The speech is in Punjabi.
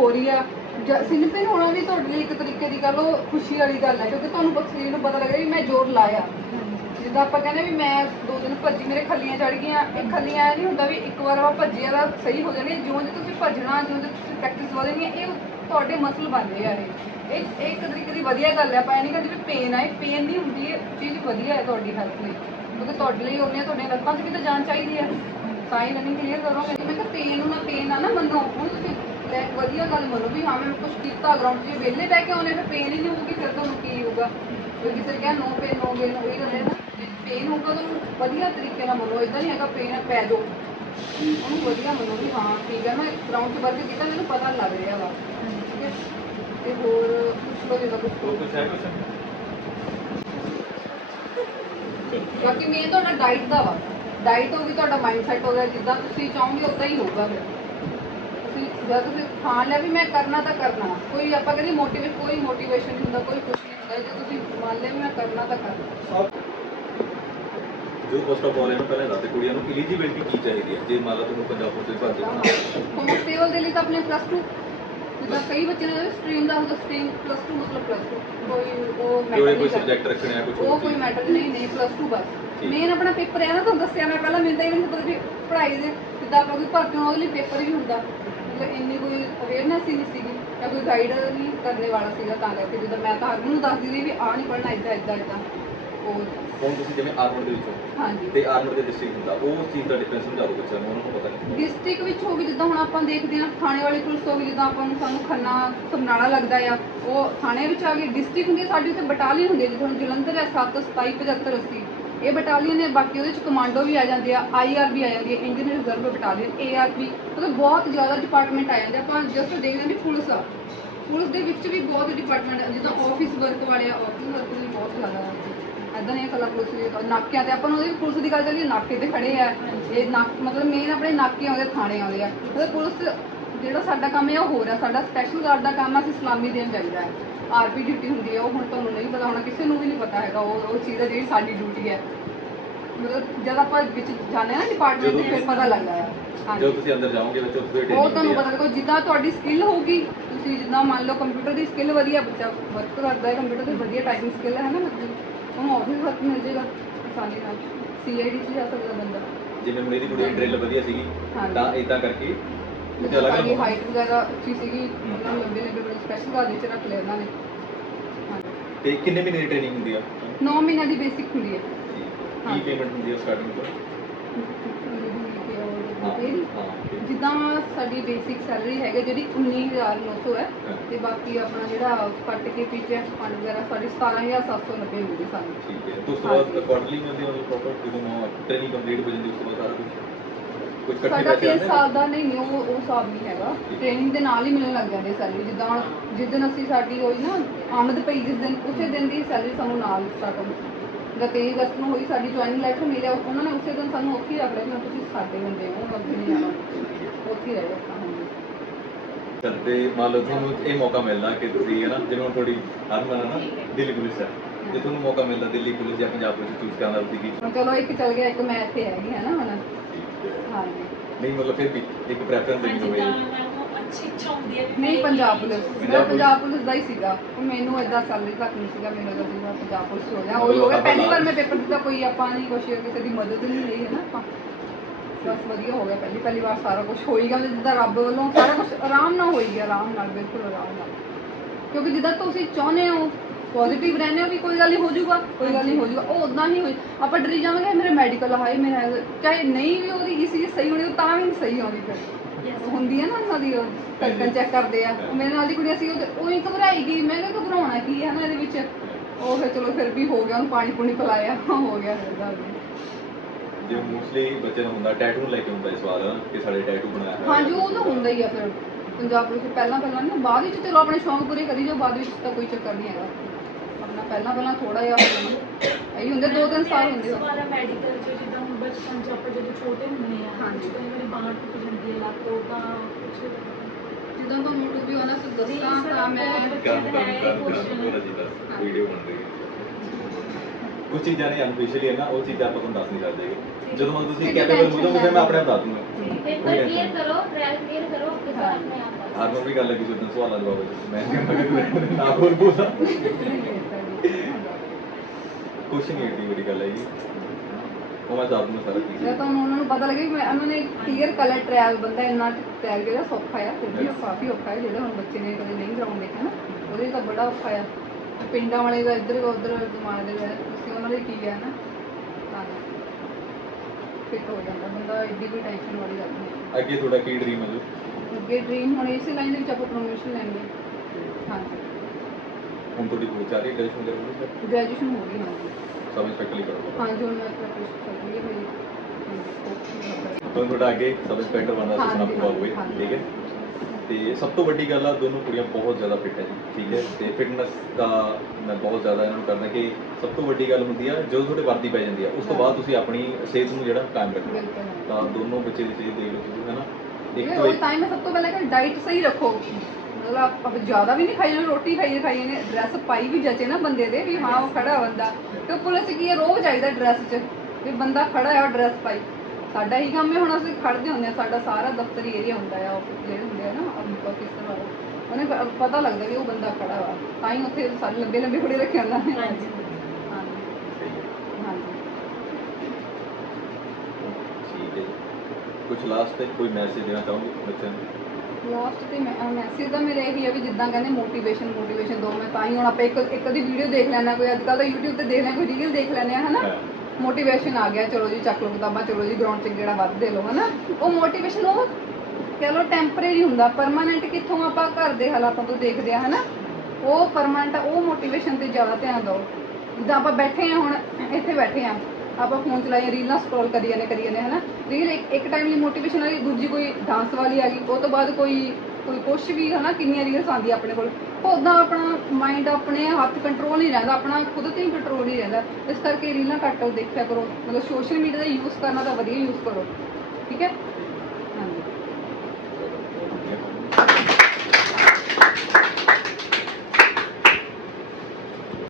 ਹੋ ਰਹੀ ਆ। ਸਿੰਪਲ ਹੋਣਾ ਵੀ ਤੁਹਾਡੇ ਲਈ ਇੱਕ ਤਰੀਕੇ ਦੀ ਗੱਲ, ਉਹ ਖੁਸ਼ੀ ਵਾਲੀ ਗੱਲ ਹੈ ਕਿਉਂਕਿ ਤੁਹਾਨੂੰ ਪ- ਸਰੀਰ ਨੂੰ ਪਤਾ ਲੱਗਿਆ ਵੀ ਮੈਂ ਜ਼ੋਰ ਲਾਇਆ। ਜਿੱਦਾਂ ਆਪਾਂ ਕਹਿੰਦੇ ਵੀ ਮੈਂ ਦੋ ਦਿਨ ਭੱਜੀ, ਮੇਰੇ ਖੱਲੀਆਂ ਚੜ ਗਈਆਂ। ਇਹ ਖੱਲੀਆਂ ਇਹ ਨਹੀਂ ਹੁੰਦਾ ਵੀ ਇੱਕ ਵਾਰ ਆਪਾਂ ਭੱਜਿਆ ਤਾਂ ਸਹੀ ਹੋ ਜਾਣੀ, ਜਿਉਂ ਜੇ ਤੁਸੀਂ ਭੱਜਣਾ, ਜਿਉਂ ਜੇ ਤੁਸੀਂ ਪ੍ਰੈਕਟਿਸ ਵਧਣੀ ਹੈ ਇਹ ਤੁਹਾਡੇ ਮਸਲ ਬਣ ਰਹੇ ਆ ਇਹ। ਇਹ ਇੱਕ ਤਰੀਕੇ ਦੀ ਵਧੀਆ ਗੱਲ ਹੈ ਆਪਾਂ ਇਹ ਨਹੀਂ ਕਹਿੰਦੇ ਵੀ ਪੇਨ ਆ, ਇਹ ਪੇਨ ਨਹੀਂ ਹੁੰਦੀ ਇਹ ਚੀਜ਼ ਵਧੀਆ ਹੈ ਤੁਹਾਡੀ ਹੈਲਥ ਲਈ। ਕਿਉਂਕਿ ਤੁਹਾਡੇ ਲਈ ਉਹਨੇ ਤੁਹਾਡੀਆਂ ਲੱਤਾਂ 'ਚ ਵੀ ਤਾਂ ਜਾਨ ਚਾਹੀਦੀ ਹੈ। ਤਾਂ ਹੀ ਰਨਿੰਗ ਕਲੀਅਰ ਕਰੋਗੇ ਮੈਂ ਕਿਹਾ ਪੇਨ ਨੂੰ ਨਾ ਪੇਨ ਆ ਨਾ ਮੰਨੋ ਹੁਣ ਤੁਸੀਂ ਲੈ ਵਧੀਆ ਗੱਲ ਮੰਨੋ ਵੀ ਹਾਂ, ਮੈਂ ਕੁਝ ਕੀਤਾ ਗਰਾਊਂਡ 'ਚ ਵਿਹਲੇ ਬਹਿ ਕੇ ਆਉਣੇ ਫਿਰ ਪੇਨ ਹੀ ਨਹੀਂ ਹੋਊਗੀ, ਫਿਰ ਤੁਹਾਨੂੰ ਕੀ ਹੋਊਗਾ? ਕੋਈ ਕਿਸੇ ਨੇ ਕਿਹਾ ਨੋ ਪੇਨ ਨੋ ਗੇਨ ਉਹੀ ਗੱਲ ਹੈ ਨਾ। ਪੇਨ ਹੋਊਗਾ ਤਾਂ ਉਹਨੂੰ ਵਧੀਆ ਤਰੀਕੇ ਨਾਲ ਮੰਨੋ ਇਦਾਂ ਨਹੀਂ ਹੈਗਾ ਪੇਨ ਪੈ ਜਾਓ। ਉਹਨੂੰ ਵਧੀਆ ਮੰਨੋ ਵੀ ਹਾਂ, ਠੀਕ ਹੈ, ਮੈਂ ਗਰਾਊਂਡ 'ਚ ਵਰਕ ਕੀਤਾ, ਮੈਨੂੰ ਪਤਾ ਲੱਗ ਰਿਹਾ ਵਾ। ਠੀਕ ਹੈ? ਤੇ ਹੋਰ ਪੁੱਛ ਲਓ ਜੇ ਕੁਝ ਹੋਰ ਹੈ ਕੁਛ ਬਾਕੀ ਮੇਨ ਤੁਹਾਡਾ ਡਾਈਟ ਦਾ ਵਾ। ਡਾਈਟ ਹੋ ਗਈ, ਤੁਹਾਡਾ ਮਾਈਂਡ ਸੈਟ ਹੋ ਗਿਆ, ਜਿੱਦਾਂ ਤੁਸੀਂ ਚਾਹੋਗੇ ਉਦਾਂ ਹੀ ਹੋਊਗਾ ਫਿਰ। ਜਦ ਤੁਸੀਂ ਖਾਣ ਲਿਆ ਵੀ ਮੈਂ ਕਰਨਾ ਤਾਂ ਕਰਨਾ। ਕੋਈ ਆਪਾਂ ਕਹਿੰਦੇ ਮੋਟੀਵੇਟ ਕੋਈ ਮੋਟੀਵੇਸ਼ਨ ਨਹੀਂ ਹੁੰਦਾ ਕੋਈ ਕੁਝ ਨਹੀਂ ਹੁੰਦਾ। ਜੇ ਤੁਸੀਂ ਮੰਨ ਲਿਆ ਵੀ ਮੈਂ ਕਰਨਾ ਤਾਂ ਕਰਨਾ। ਜੋ ਫਸਟ ਆਫ ਆਲ ਇਹਨੂੰ ਪਹਿਲਾਂ ਦੱਸ ਦੇ ਕੁੜੀਆਂ ਨੂੰ ਐਲੀਜੀਬਿਲਟੀ ਕੀ ਚਾਹੀਦੀ ਹੈ? ਜੇ ਮੰਨ ਲਓ ਤੁਹਾਨੂੰ ਪੰਜਾਬ ਪੁਲਿਸ ਵਿੱਚ ਭਰਤੀ ਕਾਂਸਟੇਬਲ ਦੇ ਲਈ ਤਾਂ ਆਪਣੇ ਪਲੱਸ 2 ਜਿੱਦਾਂ ਕਈ ਬੱਚੇ ਨੇ ਸਟਰੀਮ ਦਾ ਹੁੰਦਾ ਸਟਰੀਮ ਪਲੱਸ 2 ਮਤਲਬ ਪਲੱਸ 2 ਕੋਈ ਉਹ ਨਹੀਂ ਕੋਈ। ਸਬਜੈਕਟ ਰੱਖਣੇ ਆ ਕੁਝ ਉਹ ਕੋਈ ਮੈਟਰ ਨਹੀਂ ਨਹੀਂ ਪਲੱਸ 2 ਬਸ। ਮੇਨ ਆਪਣਾ ਪੇਪਰ ਹੈ ਨਾ ਤੁਹਾਨੂੰ ਦੱਸਿਆ ਮੈਂ ਪਹਿਲਾਂ ਮੈਨੂੰ ਤਾਂ ਇਹ ਨਹੀਂ ਪਤਾ ਵੀ ਪੜ੍ਹਾਈ ਦੇ ਜਿੱਦਾਂ ਆਪਾਂ ਕੋਈ ਭਰਤੀ ਹੋਣਾ ਉਹਦੇ ਲਈ ਪੇਪਰ ਵੀ ਹੁੰਦਾ। ਮਤਲਬ ਇੰਨੀ ਕੋਈ ਅਵੇਅਰਨੈਸ ਹੀ ਨਹੀਂ ਸੀਗੀ ਜਾਂ ਕੋਈ ਗਾਈਡ ਨਹੀਂ ਕਰਨੇ ਵਾਲਾ ਸੀਗਾ ਤਾਂ ਕਰਕੇ ਜਿੱਦਾਂ ਮੈਂ ਤਾਂ ਹਰ ਨੂੰ ਦੱਸਦੀ ਰਹੀ ਵੀ ਆਹ ਨਹੀਂ ਪੜ੍ਹਨਾ ਇਦਾਂ ਇਦਾਂ ਇਦਾਂ। ਉਹ ਹੁਣ ਤੁਸੀਂ ਜਿਵੇਂ ਆਰਮਰ ਦੇ ਵਿੱਚ ਹੋ ਹਾਂਜੀ। ਤੇ ਆਰਮਰ ਦੇ ਡਿਸਟ੍ਰਿਕਟ ਹੁੰਦਾ ਉਹ ਚੀਜ਼ ਦਾ ਡਿਫਰੈਂਸ ਸਮਝਾ ਦਿਓ ਬੱਚਿਆਂ ਨੂੰ ਉਹਨਾਂ ਨੂੰ ਪਤਾ ਨਹੀਂ ਡਿਸਟ੍ਰਿਕਟ ਵਿੱਚ ਹੋ ਗਈ ਜਿੱਦਾਂ ਹੁਣ ਆਪਾਂ ਦੇਖਦੇ ਹਾਂ ਥਾਣੇ ਵਾਲੀ ਪੁਲਿਸ ਹੋ ਗਈ ਜਿੱਦਾਂ ਆਪਾਂ ਨੂੰ ਸਾਨੂੰ ਖੰਨਾ ਸਮਨਾਲਾ ਲੱਗਦਾ ਆ ਉਹ ਥਾਣੇ ਵਿੱਚ ਆ ਗਈ। ਡਿਸਟ੍ਰਿਕਟ ਹੁੰਦੀ ਹੈ ਸਾਡੀ ਉੱਥੇ ਬਟਾਲੀਅਨ ਹੁੰਦੀ ਹੈ ਜਿੱਦਾਂ ਹੁਣ ਜਲੰਧਰ ਹੈ 7 27 75 80 ਇਹ ਬਟਾਲੀਅਨ ਹੈ ਬਾਕੀ ਉਹਦੇ ਚ ਕਮਾਂਡੋ ਵੀ ਆ ਜਾਂਦੇ ਆ ਆਈਆਰ ਵੀ ਆ ਜਾਂਦੀ ਹੈ ਇੰਡੀਅਨ ਰਿਜ਼ਰਵ ਬਟਾਲੀਅਨ ਏਆਰਪੀ ਮਤਲਬ ਬਹੁਤ ਜ਼ਿਆਦਾ ਡਿਪਾਰਟਮੈਂਟ ਆ ਜਾਂਦੇ ਆ। ਆਪਾਂ ਜਸਟ ਦੇਖਦੇ ਹਾਂ ਵੀ ਪੁਲਿਸ ਆ। ਪੁਲਿਸ ਦੇ ਵਿੱਚ ਵੀ ਬਹੁਤ ਡਿਪਾਰਟਮੈਂਟ ਜਿੱਦਾਂ ਆਫਿਸ ਵਰਕ ਵਾਲੇ ਆ ਆਫਿਸ ਵਰਕ ਵੀ ਬਹੁਤ ਜ਼ਿਆਦਾ ਆ। ਐਦਾਂ ਨਹੀਂ ਕਲਾ ਪੁਲਿਸ ਦੀ ਨਾਕਿਆਂ ਤੇ ਆਪਾਂ ਨੂੰ ਉਹਦੀ ਪੁਲਿਸ ਦੀ ਗੱਲ ਚੱਲੀ ਨਾਕੇ ਤੇ ਖੜੇ ਆ। ਇਹ ਨਾਕ ਮਤਲਬ ਮੇਨ ਆਪਣੇ ਨਾਕੇ ਆਉਂਦੇ ਥਾਣੇ ਆਉਂਦੇ ਆ। ਮਤਲਬ ਪੁਲਿਸ ਜਿਹੜਾ ਸਾਡਾ ਕੰਮ ਹੈ ਉਹ ਹੋ ਰਿਹਾ ਸਾਡਾ ਸਪੈਸ਼ਲ ਗਾਰਡ ਦਾ ਕੰਮ ਆ, ਅਸੀਂ ਸਲਾਮੀ ਦੇਣ ਚਾਹੀਦਾ ਹੈ ਆਰਪੀ ਡਿਊਟੀ ਹੁੰਦੀ ਹੈ ਉਹ ਹੁਣ ਤੁਹਾਨੂੰ ਨਹੀਂ ਪਤਾ ਹੋਣਾ ਕਿਸੇ ਨੂੰ ਵੀ ਨਹੀਂ ਪਤਾ ਹੈਗਾ ਉਹ ਉਹ ਚੀਜ਼ ਹੈ ਜਿਹੜੀ ਸਾਡੀ ਡਿਊਟੀ ਹੈ। ਮਤਲਬ ਜਦ ਆਪਾਂ ਵਿੱਚ ਜਾਂਦੇ ਆ ਨਾ ਡਿਪਾਰਟਮੈਂਟ ਦੇ ਫਿਰ ਪਤਾ ਲੱਗਦਾ ਹੈ। ਜਦੋਂ ਤੁਸੀਂ ਅੰਦਰ ਜਾਓਗੇ ਬੱਚੇ ਉੱਥੇ ਉਹ ਟ੍ਰੇਨਿੰਗ ਤੁਹਾਨੂੰ ਪਤਾ ਲੱਗੋ ਜਿੱਦਾਂ ਤੁਹਾਡੀ ਸਕਿੱਲ ਹੋਊਗੀ ਤੁਸੀਂ ਜਿੱਦਾਂ ਮੰਨ ਲਓ ਕੰਪਿਊਟਰ ਦੀ ਸਕਿੱਲ ਵਧੀਆ ਬੱਚਾ ਵਰਕ ਕਰਦਾ ਹੈ ਕੰਪਿਊਟਰ ਦੀ ਵਧੀਆ ਟਾਈਪਿੰਗ ਸਕਿੱਲ ਹੈ ਨਾ ਦੀ, ਉਹਨੂੰ ਆਫਿਸ ਵਰਕ ਮਿਲ ਜਾਏਗਾ ਆਸਾਨੀ ਨਾਲ। ਸੀਆਈਡੀ 'ਚ ਜਾ ਸਕਦਾ ਬੰਦਾ। ਜਿਵੇਂ ਇਹਦੀ ਕੁੜੀ ਦੀ ਡ੍ਰਿਲ ਵਧੀਆ ਸੀਗੀ। ਤਾਂ ਇਦਾਂ ਕਰਕੇ ਅਲੱਗ ਸਾਡੀ ਅਲੱਗ ਹਾਈਟ ਵਗੈਰਾ ਅੱਛੀ ਸੀਗੀ ਉਹਨਾਂ ਨੂੰ ਲੰਬੇ ਲੰਬੇ ਬੜੇ ਸਪੈਸ਼ਲ ਗਾਰਡ ਵਿੱਚ ਰੱਖ ਲਿਆ ਉਹਨਾਂ ਨੇ। ਹਾਂਜੀ। ਤੇ ਕਿੰਨੇ ਮਹੀਨੇ ਦੀ ਟ੍ਰੇਨਿੰਗ ਹੁੰਦੀ ਆ? 9 ਮਹੀਨਿਆਂ ਦੀ ਬੇਸਿਕ ਹੁੰਦੀ ਹੈ ਕੀ ਹਾਂਜੀ। ਪੇਮੈਂਟ ਹੁੰਦੀ ਆ ਸਟਾਰਟਿੰਗ ਤੋਂ? ਹਾਂ ਇਹਦੀ ਹਾਂ ਜਿੱਦਾਂ ਸਾਡੀ ਬੇਸਿਕ ਸੈਲਰੀ ਹੈਗੇ ਜਿਹੜੀ 19900 ਹੈ ਹਾਂ। ਤੇ ਬਾਕੀ ਆਪਣਾ ਜਿਹੜਾ ਕੱਟ ਕੇ ਪਿੱਛੇ ਫੰਡ ਵਗੈਰਾ ਸਾਡੀ 17790 ਮਿਲਦੀ ਸਾਨੂੰ। ਠੀਕ ਹੈ। ਤੇ ਉਸ ਤੋਂ ਬਾਅਦ ਕੁਆਰਟਰਲੀ ਮਿਲਦੀ ਹੈ ਪ੍ਰੋਪਰ ਜਦੋਂ ਟ੍ਰੇਨਿੰਗ ਕੰਪਲੀਟ ਹੋ ਜਾਂਦੀ ਉਸ ਤੋਂ ਬਾਅਦ ਸਾਰਾ ਕੁਝ ਕੁਝ ਇਕੱਠੇ ਸਾਡਾ ਪੈਸੇ 3 ਆਉਂਦੇ ਸਾਲ ਦਾ ਨਹੀਂ ਨਹੀਂ ਉਹ ਉਹ ਹਿਸਾਬ ਨਹੀਂ ਹੈਗਾ। ਟ੍ਰੇਨਿੰਗ ਦੇ ਨਾਲ ਹੀ ਮਿਲਣ ਲੱਗ ਜਾਂਦੇ ਸੈਲਰੀ ਜਿੱਦਾਂ ਹੁਣ ਜਿਸ ਦਿਨ ਅਸੀਂ ਸਾਡੀ ਹੋਈ ਨਾ ਆਮਦ ਪਈ ਜਿਸ ਦਿਨ ਉਸੇ ਦਿਨ ਦੀ ਸੈਲਰੀ ਸਾਨੂੰ ਨਾਲ ਸਟਾਰਟ ਹੋਈ। ਜਦ 23 ਅਗਸਤ ਨੂੰ ਹੋਈ ਸਾਡੀ ਜੁਆਇਨਿੰਗ ਲੈਟਰ ਮਿਲਿਆ ਉਹਨਾਂ ਨੇ ਉਸੇ ਦਿਨ ਸਾਨੂੰ ਉੱਥੇ ਹੀ ਰੱਖ ਲਿਆ ਕਿ ਤੁਸੀਂ ਸਾਡੇ ਬੰਦੇ ਹੋ ਬੰਦੇ ਨਹੀਂ ਆਣਾ ਉੱਥੇ ਹੀ ਰਹੇ ਚੱਲ ਤੇ ਮੰਨ ਲਓ ਤੁਹਾਨੂੰ ਇਹ ਮੌਕਾ ਮਿਲਦਾ ਕਿ ਤੁਸੀਂ ਹੈ ਨਾ ਜਿਵੇਂ ਹੁਣ ਤੁਹਾਡੀ ਹਰਮਨ ਹੈ ਨਾ ਦਿੱਲੀ ਪੁਲਿਸ ਹੈ। ਜੇ ਤੁਹਾਨੂੰ ਮੌਕਾ ਮਿਲਦਾ ਦਿੱਲੀ ਪੁਲਿਸ ਜਾਂ ਪੰਜਾਬ ਪੁਲਿਸ ਚੂਜ਼ ਕਰਨ ਦਾ ਤੁਸੀਂ ਕੀ ਹੁਣ ਚਲੋ ਇੱਕ ਚੱਲ ਗਿਆ ਇੱਕ ਮੈਂ ਇੱਥੇ ਹੈਗੀ ਹੈ ਨਾ ਹੁਣ ਹਾਂਜੀ। ਨਹੀਂ ਮਤਲਬ ਫਿਰ ਵੀ ਇੱਕ ਪ੍ਰੈਫਰੈਂਸ ਦੇਣੀ ਹੋਵੇ। ਅੱਛੀ ਇੱਛਾ ਹੁੰਦੀ ਹੈ ਵੀ ਨਹੀਂ ਪੰਜਾਬ ਪੁਲਿਸ। ਮੇਰਾ ਪੰਜਾਬ ਪੁਲਿਸ ਦਾ ਹੀ ਸੀਗਾ। ਉਹ ਮੈਨੂੰ ਏਦਾਂ ਸੈਲਰੀ ਤੱਕ ਨਹੀਂ ਸੀਗਾ ਮੈਨੂੰ ਲੱਗਾ ਸੀਗਾ ਪੰਜਾਬ ਪੁਲਿਸ ਹੋ ਗਿਆ। ਉਹ ਹੋ ਗਿਆ ਪਹਿਲੀ ਵਾਰ ਮੈਂ ਪੇਪਰ ਦਿੱਤਾ ਕੋਈ ਆਪਾਂ ਨਹੀਂ ਕੁਛ ਕਿਸੇ ਦੀ ਮਦਦ ਨਹੀਂ ਲਈ ਹੈ ਨਾ ਆਪਾਂ। ਬਸ ਵਧੀਆ ਹੋ ਗਿਆ ਪਹਿਲੀ ਪਹਿਲੀ ਵਾਰ ਸਾਰਾ ਕੁਝ ਹੋਈ ਗਿਆ ਜਿੱਦਾਂ ਰੱਬ ਵੱਲੋਂ ਸਾਰਾ ਕੁਝ ਆਰਾਮ ਨਾਲ ਹੋਈ ਗਿਆ ਆਰਾਮ ਨਾਲ ਬਿਲਕੁਲ ਆਰਾਮ ਨਾਲ। ਕਿਉਂਕਿ ਜਿੱਦਾਂ ਤੁਸੀਂ ਚਾਹੁੰਦੇ ਹੋ ਪੋਜ਼ਿਟਿਵ ਰਹਿੰਦੇ ਹੋ ਵੀ ਕੋਈ ਗੱਲ ਨਹੀਂ ਹੋ ਜਾਊਗਾ ਕੋਈ ਗੱਲ ਨਹੀਂ ਹੋ ਜਾਊਗਾ ਉਹ ਉਦਾਂ ਹੀ ਹੋਈ। ਆਪਾਂ ਡਰੀ ਜਾਵਾਂਗੇ ਮੇਰੇ ਮੈਡੀਕਲ ਹਾਏ ਮੇਰਾ ਚਾਹੇ ਨਹੀਂ ਵੀ ਉਹਦੀ ਈਸੀਜੀ ਸਹੀ ਹੋਣੀ ਉਹ ਤਾਂ ਵੀ ਨਹੀਂ ਸਹੀ ਆਉਂਦੀ ਫਿਰ. ਉਹ ਹੁੰਦੀ ਹੈ ਨਾ ਉਹਨਾਂ ਦੀ ਧੜਕਣ ਚੈੱਕ ਕਰਦੇ ਆ। ਉਹ ਮੇਰੇ ਨਾਲ ਦੀ ਕੁੜੀ ਸੀ ਉਹ ਹੀ ਘਬਰਾਈ ਗਈ। ਮੈਂ ਕਿਹਾ ਘਬਰਾਉਣਾ ਕੀ ਹੈ ਨਾ ਇਹਦੇ ਵਿੱਚ? ਉਹ ਫਿਰ ਚਲੋ ਫਿਰ ਵੀ ਹੋ ਗਿਆ ਉਹਨੂੰ ਪਾਣੀ ਪੂਣੀ ਪਿਲਾਇਆ ਹੋ ਗਿਆ ਫਿਰ ਗੱਲ ਜਿਵੇਂ ਮੋਸਟਲੀ ਬੱਚੇ ਨੂੰ ਹੁੰਦਾ ਟੈਟੂ ਲੈ ਕੇ ਹੁੰਦਾ ਇਸ ਵਾਰ ਕਿ ਸਾਡੇ ਟੈਟੂ ਬਣਾਇਆ ਹੋਇਆ। ਹਾਂਜੀ ਉਹ ਤਾਂ ਹੁੰਦਾ ਹੀ ਆ ਫਿਰ। ਪੰਜਾਬ ਪੁਲਿਸ ਚ ਪਹਿਲਾਂ ਪਹਿਲਾਂ ਨਾ ਬਾਅਦ ਵਿੱਚ ਚਲੋ ਆਪਣੇ ਸ਼ੌਂਕ ਪੂਰੇ ਕਰੀ ਜਾਓ ਬਾਅਦ ਵਿੱਚ ਤਾਂ ਕੋਈ ਚੱਕਰ ਨਹੀਂ ਹੈਗਾ। ਆਪਣਾ ਪਹਿਲਾਂ ਪਹਿਲਾਂ ਥੋੜਾ ਜਿਹਾ ਇਹੀ ਹੁੰਦੇ ਦੋ ਤਿੰਨ ਸਾਲ ਹੁੰਦੇ ਆ ਦੁਬਾਰਾ ਮੈਡੀਕਲ ਚ ਜਿੱਦਾਂ ਹੁਣ ਬਚਪਨ ਚ ਆਪਾਂ ਜਦੋਂ ਛੋਟੇ ਹੁੰਦੇ ਆ ਹਾਂਜੀ। ਕਈ ਵਾਰੀ ਬਾਹਰ ਟੁੱਟ ਜਾਂਦੀ ਹੈ ਲੱਤ ਉਹ ਤਾਂ ਕੁਝ ਜਦੋਂ ਤੁਹਾਨੂੰ ਟੂ ਵੀ ਆਨੈਸਟ ਦੱਸਾਂ ਤਾਂ ਮੈਂ ਕੰਮ ਕੰਮ ਕਰ ਕਰ ਜੀ ਬਸ ਵੀਡੀਓ ਬਣ ਰਹੀ ਹੈ ਕੁਝ ਚੀਜ਼ਾਂ ਨੇ ਅਨਫੀਸ਼ੀਅਲੀ ਹੈ ਨਾ ਉਹ ਚੀਜ਼ਾਂ ਆਪਾਂ ਤੁਹਾਨੂੰ ਦੱਸ ਨਹੀਂ ਸਕਦੇ ਜਦੋਂ ਹੁਣ ਤੁਸੀਂ ਇਹਦੀ ਕੈਪੇਬਲ tension ਹੋ ਜਾਓਗੇ ਫਿਰ ਮੈਂ ਆਪਣੇ ਆਪ ਦੱਸ पेपर ਦੂੰਗਾ क्लियर करो ट्रायल क्लियर करो उसके बाद अपने आप ਹਰਮਨ ਵੀ ਗੱਲ ਲੱਗੀ ਜਦੋਂ ਸਵਾਲਾਂ ਜਵਾਬ ਵਿੱਚ ਮੈਂ ਕਿਹਾ ਨਾ ਬੋਲ ਬੋਲਾ ਕੁਛ ਨਹੀਂ ਏਡੀ ਵੱਡੀ ਗੱਲ ਹੈ ਜੀ ਉਹ ਮੈਂ ਸਾਥ ਨੂੰ ਸਾਰਾ ਜੇ ਕੀ ਤੁਹਾਨੂੰ ਉਹਨਾਂ ਨੂੰ ਪਤਾ ਲੱਗੇ ਕਿ ਮੈਂ ਉਹਨਾਂ ਨੇ ਕਲੀਅਰ ਕਲਰ ਟ੍ਰਾਇਲ ਬੰਦਾ ਇੰਨਾ ਟ੍ਰਾਇਲ ਜਿਹੜਾ ਸੌਖਾ ਆ ਫਿਰ ਵੀ ਉਹ ਕਾਫੀ ਔਖਾ ਹੈ ਜਿਹੜਾ ਹੁਣ ਬੱਚੇ ਨੇ ਕਦੇ ਨਹੀਂ ਗਰਾਉਂਡ ਦੇਖਿਆ ਨਾ ਉਹਦੇ ਲਈ ਤਾਂ ਬੜਾ ਔਖਾ ਆ। ਪਿੰਡਾਂ ਵਾਲੇ ਦਾ ਇੱਧਰ ਉੱਧਰ ਜਮਾਨੇ ਦੇ ਤੁਸੀਂ ਉਹਨਾਂ ਲਈ ਕੀ ਆ ਨਾ ਤਾਂ ਫਿੱਟ ਹੋ ਜਾਂਦਾ ਬੰਦਾ ਏਡੀ ਕੋਈ ਟੈਨਸ਼ਨ ਵਾਲੀ ਗੱਲ ਨਹੀਂ ਅੱਗੇ ਤੁਹਾਡਾ ਕੀ ਡ੍ਰੀਮ ਹੈ ਜੋ? ਅੱਗੇ ਡ੍ਰੀਮ ਹੁਣ ਇਸੇ ਲਾਈਨ ਦੇ ਵਿੱਚ ਆਪਾਂ ਪ੍ਰੋਮੋਸ਼ਨ ਲੈਣੀ ਹਾਂਜੀ। ਹੁਣ ਤੁਹਾਡੀ ਸੋਚ ਆ ਰਹੀ ਹੈ ਗ੍ਰੈਜੂਏਸ਼ਨ ਕਰੋਗੇ ਸਰ ਗ੍ਰੈਜੂਏਸ਼ਨ ਹੋ ਗਈ ਹਾਂਜੀ ਸਬ ਇੰਸਪੈਕਟਰ ਲਈ ਕਰੋਗੇ ਹਾਂਜੀ ਹੁਣ ਮੈਂ ਪ੍ਰੈਪਰੇਸ਼ਨ ਕਰ ਰਹੀ ਹਾਂ ਮੇਰੀ ਹੁਣ ਤੁਹਾਡਾ ਅੱਗੇ ਸਬ ਇੰਸਪੈਕਟਰ ਬਣਨ ਦਾ ਸੁਪਨਾ ਹਾਂਜੀ, ਪੂਰਾ ਹੋਵੇ ਹਾਂਜੀ। ਠੀਕ ਹੈ? ਤੇ ਸਭ ਤੋਂ ਵੱਡੀ ਗੱਲ ਆ ਦੋਨੋਂ ਕੁੜੀਆਂ ਬਹੁਤ ਜ਼ਿਆਦਾ ਫਿੱਟ ਹੈ ਜੀ ਠੀਕ ਹੈ? ਤੇ ਫਿਟਨੈਸ ਦਾ ਮੈਂ ਬਹੁਤ ਜ਼ਿਆਦਾ ਇਹਨਾਂ ਨੂੰ ਕਰਦਾ ਕਿ ਸਭ ਤੋਂ ਵੱਡੀ ਗੱਲ ਹੁੰਦੀ ਆ ਜਦੋਂ ਤੁਹਾਡੇ ਵਰਦੀ ਪੈ ਜਾਂਦੀ ਆ ਉਸ ਤੋਂ ਬਾਅਦ ਤੁਸੀਂ ਆਪਣੀ ਸਿਹਤ ਨੂੰ ਜਿਹੜਾ ਕਾਇਮ ਰੱਖਣਾ। ਬਿਲਕੁਲ ਤਾਂ ਦੋਨੋਂ ਬੱਚੇ ਦੀ ਚੀਜ਼ ਦੇਖ ਲਓ ਤੁਸੀਂ ਹੈ ਨਾ? ਇੱਕ ਇਹ ਤੋਂ ਉਹ ਇੱਕ ਟਾਈਮ ਸਭ ਤੋਂ ਪਹਿਲਾਂ ਕਿ ਡਾਈਟ ਸਹੀ ਰੱਖੋ। ਮਤਲਬ ਆਪਾਂ ਜ਼ਿਆਦਾ ਵੀ ਨਹੀਂ ਖਾਈ ਜਾਣਾ ਰੋਟੀ ਖਾਈ ਖਾਈ ਨੇ ਡਰੈਸ ਪਾਈ ਵੀ ਜਚੇ ਨਾ ਬੰਦੇ ਦੇ ਵੀ ਹਾਂ ਉਹ ਖੜਾ ਬੰਦਾ। ਤੇ ਪੁਲਿਸ ਕੀ ਹੈ ਰੋਜ਼ ਚਾਹੀਦਾ ਡਰੈਸ 'ਚ ਵੀ ਬੰਦਾ ਖੜਾ ਹੈ ਉਹ ਡਰੈਸ ਪਾਈ। ਸਾਡਾ ਹੀ ਕੰਮ ਹੈ ਹੁਣ ਅਸੀਂ ਖੜਦੇ ਹੁੰਦੇ ਆ ਸਾਡਾ ਸਾਰਾ ਦਫ਼ਤਰੀ ਏਰੀਆ ਹੁੰਦਾ ਆ ਆਫਿਸ ਜਿਹੜੇ ਹੁੰਦੇ ਆ ਨਾ ਆਫਿਸਰ ਵਾਲਾ। ਉਹਨੇ ਪਤਾ ਲੱਗਦਾ ਵੀ ਉਹ ਬੰਦਾ ਖੜਾ ਵਾ। ਤਾਂ ਹੀ ਉੱਥੇ ਸਾਰੇ ਲੰਬੇ ਲੰਬੇ ਖੜੇ ਰੱਖੇ ਹੁੰਦਾ ਨੇ। ਹਾਂਜੀ। ਕੁਝ ਲਾਸਟ ਤੇ ਕੋਈ ਮੈਸੇਜ ਦੇਣਾ ਚਾਹੋਗੇ ਬੱਚਿਆਂ ਨੂੰ? ਲਾਸਟ ਤੇ ਮੈਸੇਜ ਤਾਂ ਮੇਰੇ ਇਹੀ ਆ ਵੀ ਜਿੱਦਾਂ ਕਹਿੰਦੇ ਮੋਟੀਵੇਸ਼ਨ ਮੋਟੀਵੇਸ਼ਨ ਦੋ ਮੈਂ ਤਾਂ ਹੀ ਹੁਣ ਆਪਾਂ ਇੱਕ ਇੱਕ ਦੀ ਵੀਡੀਓ ਦੇਖ ਲੈਣਾ ਕੋਈ ਅੱਜ ਕੱਲ੍ਹ ਤਾਂ YouTube ਤੇ ਦੇਖ ਲੈਣਾ ਕੋਈ ਰੀਲ ਦੇਖ ਲੈਂਦੇ ਆ ਹਨਾ? ਹਾਂ। ਮੋਟੀਵੇਸ਼ਨ ਆ ਗਿਆ ਚਲੋ ਜੀ ਚੱਕ ਲਓ ਕਿਤਾਬਾਂ ਚਲੋ ਜੀ ਗਰਾਊਂਡ 'ਚ ਗੇੜਾ ਵੱਧ ਦੇ ਲਓ ਹਨਾ? ਉਹ ਮੋਟੀਵੇਸ਼ਨ ਉਹ ਕਹ ਲਓ ਟੈਂਪਰੇਰੀ ਹੁੰਦਾ ਪਰਮਾਨੈਂਟ ਕਿੱਥੋਂ ਆਪਾਂ ਘਰ ਦੇ ਹਾਲਾਤਾਂ ਤੋਂ ਦੇਖਦੇ ਆ ਹਨਾ? ਉਹ ਪਰਮਾਨੈਂਟ ਉਹ ਮੋਟੀਵੇਸ਼ਨ ਤੇ ਜ਼ਿਆਦਾ ਧਿਆਨ ਦਿਓ। ਜਿੱਦਾਂ ਆਪਾਂ ਬੈਠੇ ਆ ਹੁਣ ਇੱਥੇ ਬੈਠੇ ਆ ਆਪਾਂ ਫੋਨ ਚਲਾਈਏ ਰੀਲਾਂ ਸਕਰੋਲ ਕਰੀ ਜਾਂਦੇ ਕਰੀ ਜਾਂਦੇ ਹਨਾ? ਰੀਲ ਇੱਕ ਇੱਕ ਟਾਈਮ ਲਈ ਮੋਟੀਵੇਸ਼ਨ ਵਾਲੀ, ਦੂਜੀ ਕੋਈ ਡਾਂਸ ਵਾਲੀ ਆ ਗਈ, ਉਹ ਤੋਂ ਬਾਅਦ ਕੋਈ ਕੋਈ ਕੁਛ ਵੀ, ਹਨਾ, ਕਿੰਨੀਆਂ ਰੀਲਸ ਆਉਂਦੀਆਂ ਆਪਣੇ ਕੋਲ। ਉਦਾਂ ਆਪਣਾ ਮਾਈਂਡ ਆਪਣੇ ਹੱਥ ਕੰਟਰੋਲ ਨਹੀਂ ਰਹਿੰਦਾ, ਆਪਣਾ ਖੁਦ ਤੇ ਹੀ ਕੰਟਰੋਲ ਨਹੀਂ ਰਹਿੰਦਾ। ਇਸ ਕਰਕੇ ਰੀਲਾਂ ਘੱਟ ਦੇਖਿਆ ਕਰੋ। ਮਤਲਬ ਸੋਸ਼ਲ ਮੀਡੀਆ ਦਾ ਯੂਜ਼ ਕਰਨਾ ਤਾਂ ਵਧੀਆ ਯੂਜ਼ ਕਰੋ। ਠੀਕ ਹੈ?